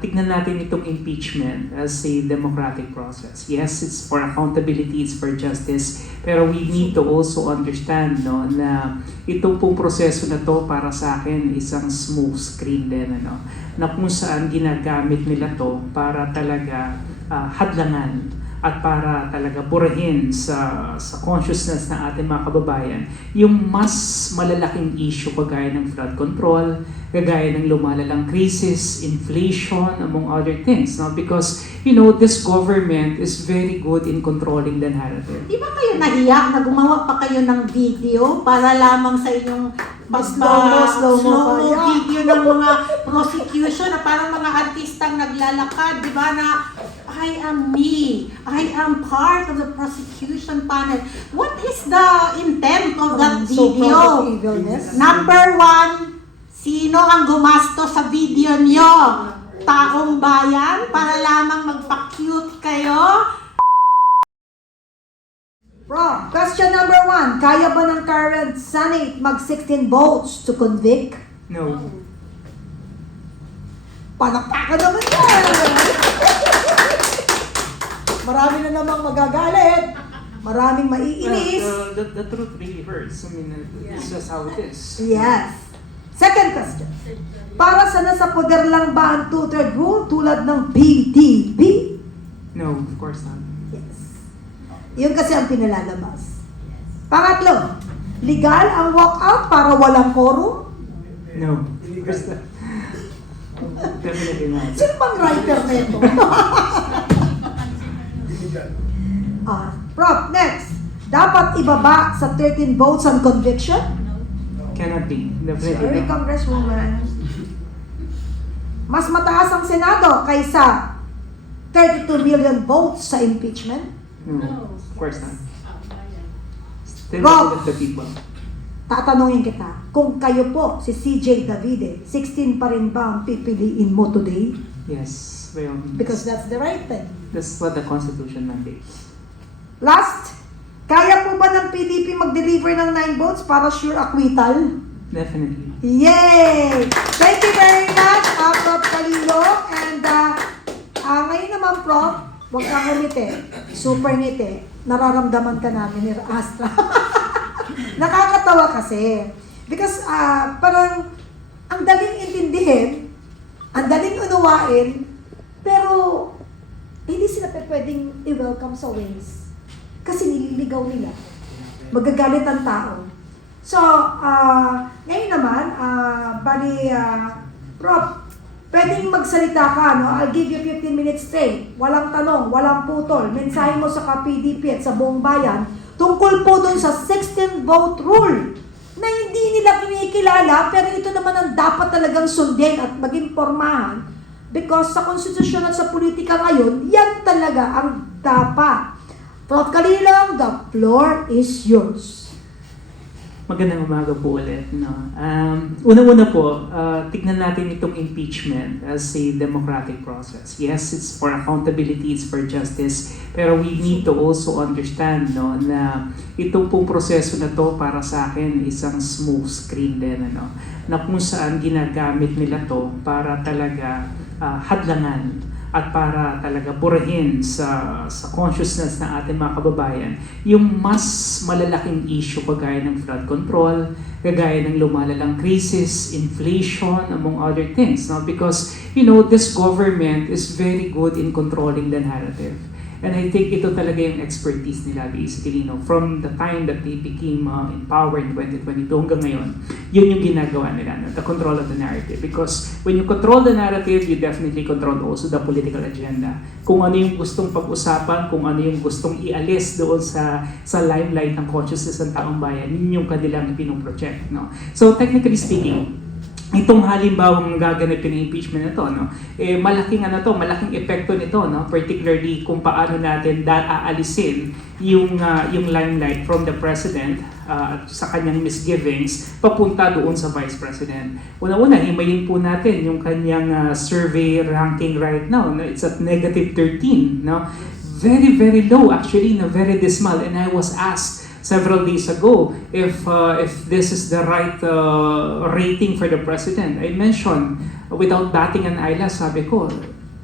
Tignan natin itong impeachment as a democratic process. Yes, it's for accountability, it's for justice, pero we need to also understand na itong pong proseso na to para sa akin isang smoke screen din, na kung saan ginagamit nila to para talaga hadlangan at para talaga burahin sa consciousness ng ating mga kababayan yung mas malalaking issue kagaya ng flood control, kagaya ng lumalalang crisis, inflation, among other things. Because, this government is very good in controlling the narrative. Di ba kayo nahiya na gumawa pa kayo ng video para lamang sa inyong slow-mo video ng mga prosecution na parang mga artistang naglalakad, di ba, na I am me. I am part of the prosecution panel. What is the intent of that video? Number one, sino ang gumasto sa video nyo? Taong bayan? Para lamang magpa-cute kayo? Bro, question number 1. Kaya ba ng current Senate mag-16 votes to convict? No. Palakpakan naman yan! Marami na namang magagalit. Maraming maiinis. The truth really hurts. It's just how it is. Yes. Second question. Para sa nasa poder lang ba ang two-third rule tulad ng PDP? No, of course not. Yes. Yun kasi ang pinalalabas. Pangatlo, legal ang walkout para walang quorum? No, of course not. Definitely not. Sino bang writer nito? Prof, next. Dapat ibaba sa 13 votes on conviction? Cannot be. Sorry, Definitely not. Congresswoman. Mas mataas ang Senado kaysa 32 million votes sa impeachment? No, of course not. Still Rob. with the people. Tatanungin kita, kung kayo po, si CJ Davide, 16 pa rin ba ang pipiliin mo today? Yes, by all means. Because that's the right thing. That's what the Constitution mandates. Last, kaya po ba ng PDP mag-deliver ng 9 votes para sure acquittal? Definitely. Yay! Thank you very much, Prof. Calilo. And ngayon naman, Prof, huwag kang ngumiti. Super ngiti. Nararamdaman ka namin ni Astra. Nakakatawa kasi. Because parang ang daling intindihin, ang daling unawain, pero hindi sila pwedeng i-welcome sa ways. Kasi nililigaw nila. Magagalit ang tao. So, ngayon naman, Prof, pwedeng magsalita ka, no? I'll give you 15 minutes straight. Walang tanong, walang putol. Mensahe mo sa ka-PDP at sa buong bayan tungkol po dun sa 16-vote rule na hindi nila kinikilala, pero ito naman ang dapat talagang sundin at maging pormahan because sa konstitusyon at sa politika ngayon, yan talaga ang dapat. Prof. Calilong, the floor is yours. Magandang umaga po ulit. Una-una po, tignan natin itong impeachment as a democratic process. Yes, it's for accountability, it's for justice, pero we need to also understand na itong pong proseso na to para sa akin isang smoke screen din, na kung saan ginagamit nila to para talaga hadlangan at para talaga burahin sa consciousness ng ating mga kababayan yung mas malalaking issue kagaya ng flood control, kagaya ng lumalalang crisis, inflation, among other things. Because, this government is very good in controlling the narrative. And I think ito talaga yung expertise nila basically, from the time that they became in power in 2022 hanggang ngayon, yun yung ginagawa nila, the control of the narrative. Because when you control the narrative, you definitely control also the political agenda. Kung ano yung gustong pag-usapan, kung ano yung gustong ialis doon sa limelight ng consciousness ng taong bayan, yun yung kanilang pinoproject. So technically speaking, itong halimbawang gaganapin ng impeachment na to, malaking epekto nito, particularly kung paano natin aalisin yung limelight from the president sa kanyang misgivings papunta doon sa vice president. Una-una, himayin po natin yung kanyang survey ranking right now. It's at negative 13. Very, very low actually, very dismal. And I was asked several days ago if this is the right rating for the president. I mentioned, without batting an eyelash, sabi ko,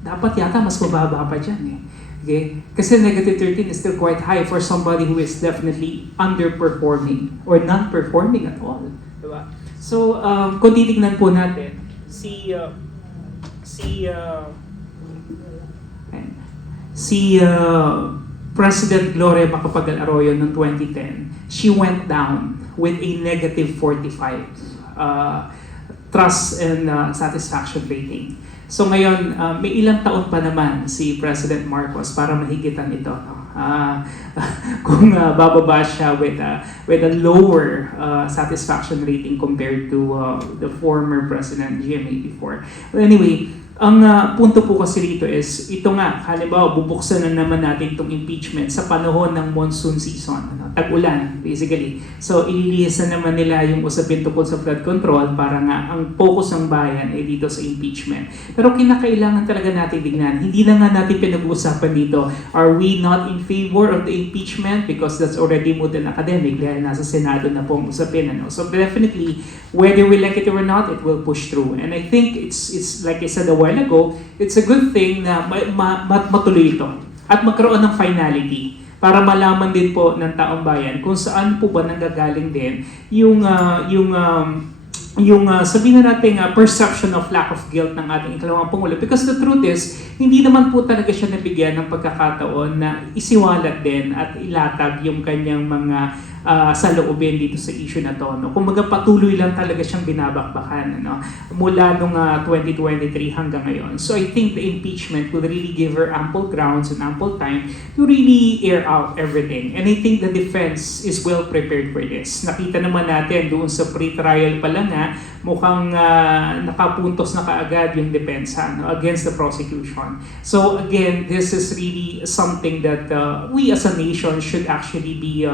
dapat yata mas mababa pa dyan eh. Okay? Kasi negative 13 is still quite high for somebody who is definitely underperforming or not performing at all. Diba? So, kung titignan po natin, si President Gloria Macapagal Arroyo noong 2010, she went down with a negative 45 trust and satisfaction rating. So ngayon, may ilang taon pa naman si President Marcos para mahigitan ito. No? Kung bababa siya with a lower satisfaction rating compared to the former President GMA before. But anyway, ang punto po kasi rito is, ito nga, halimbawa, bubuksan na naman natin itong impeachment sa panahon ng monsoon season, tag-ulan, basically. So, ililihis na naman nila yung usapin tungkol sa flood control para nga ang focus ng bayan ay dito sa impeachment. Pero kinakailangan talaga natin tignan. Hindi na nga natin pinag-uusapan dito, are we not in favor of the impeachment? Because that's already moot and academic dahil nasa Senado na pong usapin. Ano? So, definitely, whether we like it or not, it will push through. And I think it's like I said a while ago, it's a good thing na matuloy ito at magkaroon ng finality para malaman din po ng taong bayan kung saan po ba nanggagaling din yung sabihin na natin perception of lack of guilt ng ating ikalawang Pangulo. Because the truth is, hindi naman po talaga siya nabigyan ng pagkakataon na isiwalat din at ilatag yung kanyang mga saloobin dito sa issue na to. No? Kumbaga patuloy lang talaga siyang binabakbakan mula nung 2023 hanggang ngayon. So I think the impeachment will really give her ample grounds and ample time to really air out everything. And I think the defense is well prepared for this. Nakita naman natin doon sa pre-trial pa lang mukhang nakapuntos na kaagad yung depensa against the prosecution. So again, this is really something that we as a nation should actually be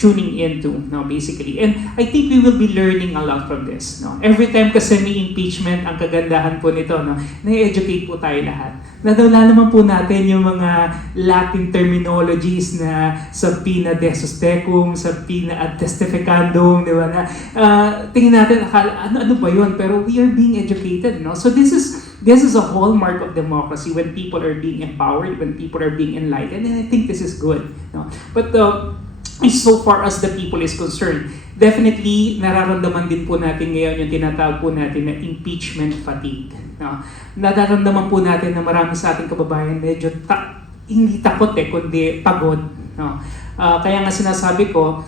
tuning into, basically. And I think we will be learning a lot from this. Every time kasi may impeachment, ang kagandahan po nito, na-educate po tayo lahat. Nadala naman po natin yung mga Latin terminologies na subpoena desus tecum, subpoena ad testificandum, di ba? Tingin natin, ano ba yun? Pero we are being educated. So this is a hallmark of democracy when people are being empowered, when people are being enlightened, and I think this is good. But so far as the people is concerned, definitely nararamdaman din po natin ngayon yung tinatawag po natin na impeachment fatigue. Nararamdaman po natin na marami sa ating kababayan medyo hindi takot kundi pagod. Kaya nga sinasabi ko,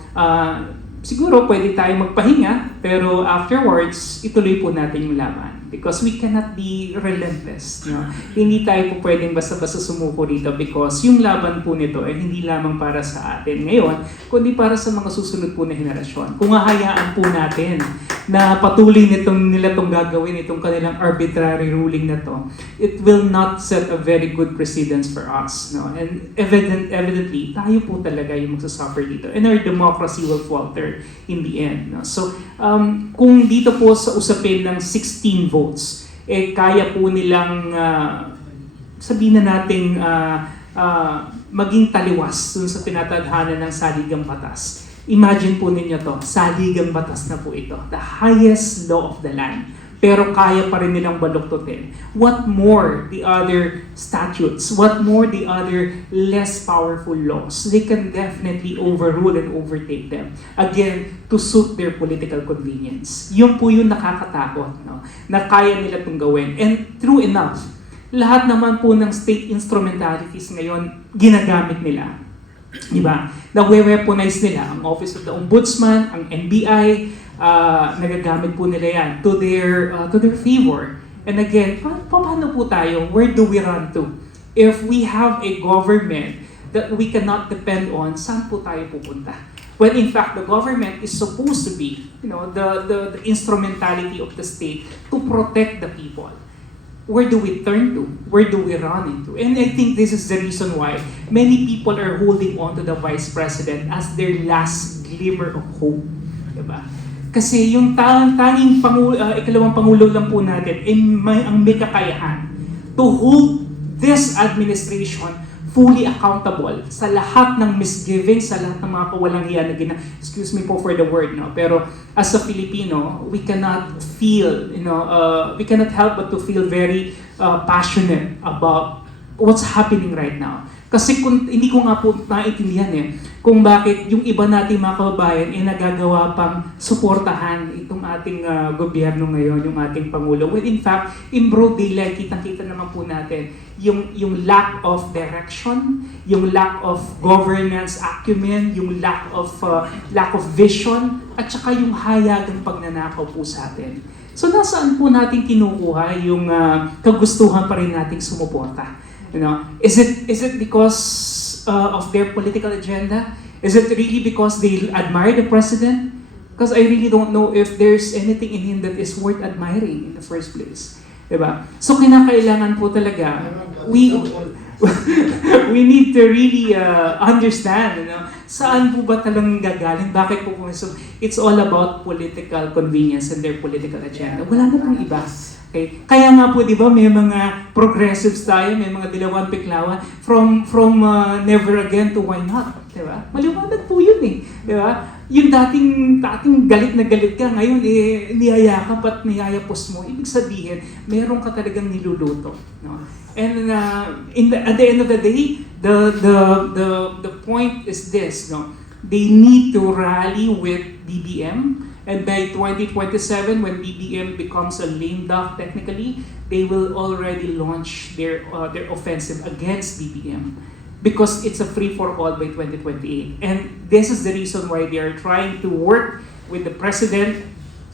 siguro pwede tayo magpahinga, pero afterwards, ituloy po natin yung laban. Because we cannot be relentless. Hindi tayo po pwedeng basta-basta sumuko dito because yung laban po nito ay hindi lamang para sa atin ngayon, kundi para sa mga susunod po na henerasyon. Kung hahayaan po natin na patuloy nila itong gagawin, itong kanilang arbitrary ruling na to, it will not set a very good precedence for us. And evidently, tayo po talaga yung magsasuffer dito. And our democracy will falter in the end. So, kung dito po sa usapin ng 16 votes, kaya po nilang sabihin na nating maging taliwas dun sa tinatadhana ng saligang batas. Imagine po ninyo to, saligang batas na po ito. The highest law of the land. Pero kaya pa rin nilang baluktutin. What more the other statutes? What more the other less powerful laws? They can definitely overrule and overtake them. Again, to suit their political convenience. Yun po yung nakakatakot, na kaya nila itong gawin. And true enough, lahat naman po ng state instrumentalities ngayon, ginagamit nila. Diba? Na-weaponize nila ang Office of the Ombudsman, ang NBI, nagagamit po nila yan to their favor. And again, paano po tayo? Where do we run to? If we have a government that we cannot depend on, saan po tayo pupunta? When in fact, the government is supposed to be, the instrumentality of the state to protect the people. Where do we turn to? Where do we run into? And I think this is the reason why many people are holding on to the Vice President as their last glimmer of hope. Diba? Kasi yung tanging ikalawang Pangulo lang po natin ang may kakayahan to hold this administration fully accountable sa lahat ng misgivings, sa lahat ng mga kawalang hiya na excuse me po for the word, no? Pero as a Filipino, we cannot feel, we cannot help but to feel very passionate about what's happening right now. Kasi kung hindi ko nga po naiintindihan kung bakit yung iba nating mga kababayan nagagawa pang suportahan itong ating gobyerno ngayon, yung ating Pangulo. When in fact, in broad daylight, kitang-kita naman po natin yung lack of direction, yung lack of governance acumen, yung lack of vision, at saka yung hayagang pagnanakaw po sa atin. So nasaan po natin kinukuha yung kagustuhan pa rin nating sumuporta? Is it because of their political agenda? Is it really because they admire the president? Because I really don't know if there's anything in him that is worth admiring in the first place. Diba? So kinakailangan po talaga, we need to really understand, saan po ba talagang gagaling? Bakit po so it's all about political convenience and their political agenda. Wala na pong iba. Okay? Kaya nga po, di ba, may mga progressives tayo, may mga dilawan piklawan, from never again to why not. Di ba? Maliwanag po yun Di ba? Yung dating galit na galit ka, ngayon niyayakap at niyayapos mo. Ibig sabihin, meron ka talagang niluluto. No? And at the end of the day, the point is this, no? They need to rally with BBM. And by 2027, when BBM becomes a lame duck technically, they will already launch their offensive against BBM. Because it's a free-for-all by 2028. And this is the reason why they are trying to work with the president,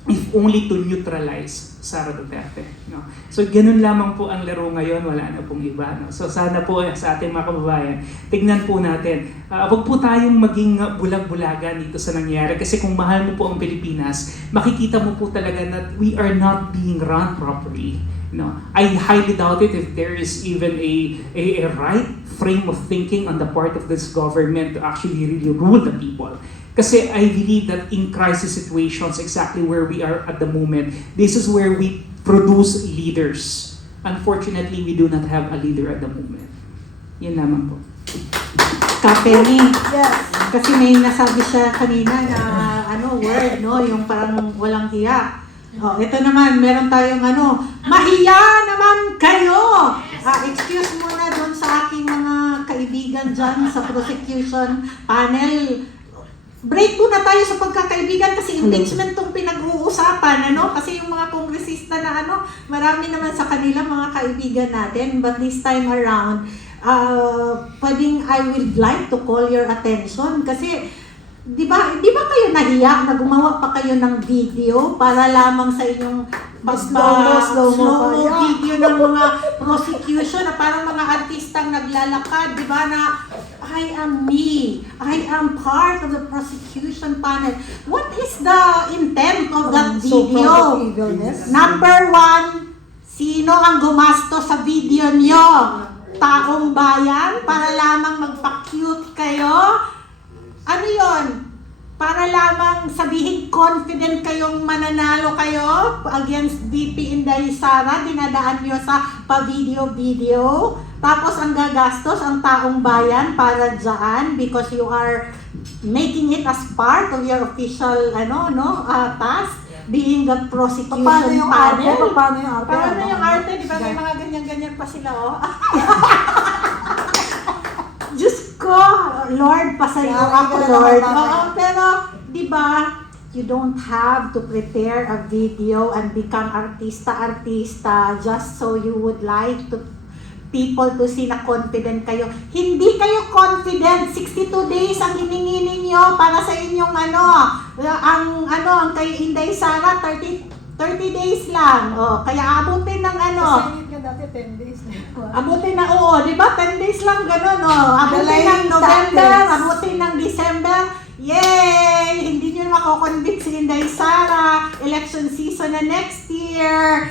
if only to neutralize Sara Duterte. No? So ganun lamang po ang laro ngayon, wala na pong iba. No? So sana po sa ating mga kababayan, tignan po natin. Huwag po tayong maging bulag-bulagan dito sa nangyayari. Kasi kung mahal mo po ang Pilipinas, makikita mo po talaga na we are not being run properly. No, I highly doubt it if there is even a right frame of thinking on the part of this government to actually really rule the people. Kasi I believe that in crisis situations, exactly where we are at the moment, this is where we produce leaders. Unfortunately, we do not have a leader at the moment. Yan naman po. Kapeni, Yes. kasi may nasabi siya kanina na word, yung parang walang hiya. Ito naman, meron tayong mahiya naman kayo! Excuse mo na doon sa aking mga kaibigan dyan sa prosecution panel. Break muna tayo sa pagkakaibigan kasi impeachment tong pinag-uusapan, Kasi yung mga kongresista na marami naman sa kanila mga kaibigan natin. But this time around, I would like to call your attention kasi Di ba kayo nahiya na gumawa pa kayo ng video para lamang sa inyong Slow mo video ng mga prosecution na parang mga artistang naglalakad, di ba, na I am me, I am part of the prosecution panel. What is the intent of that So video? proud of evilness. Number one, sino ang gumasto sa video nyo? Taong bayan? Para lamang magpa-cute kayo? Ano yon? Para lamang sabihin confident kayong mananalo kayo against VP Inday Sara, dinadaan nyo sa pa-video. Tapos ang gagastos ang taong bayan para dyan because you are making it as part of your official task, being the prosecution Paano yung arte? panel. Paano yung arte? Paano yung arte? Di ba may mga ganyan-ganyan pa sila, Diyos ko, Lord, pasayo ako, Lord. Pero, di ba, you don't have to prepare a video and become artista just so you would like to people to see na confident kayo. Hindi kayo confident. 62 days ang hiningi ninyo para sa inyong ang kay Inday Sara, 30 days lang. Kaya abutin ng Kasi ka dati 10 days na. abutin na, di ba? 10 days lang ganun, Abutin Delayed ng November, tactics. abutin ng December. Yay! Hindi nyo makoconvince si Inday Sara. Election season na next year.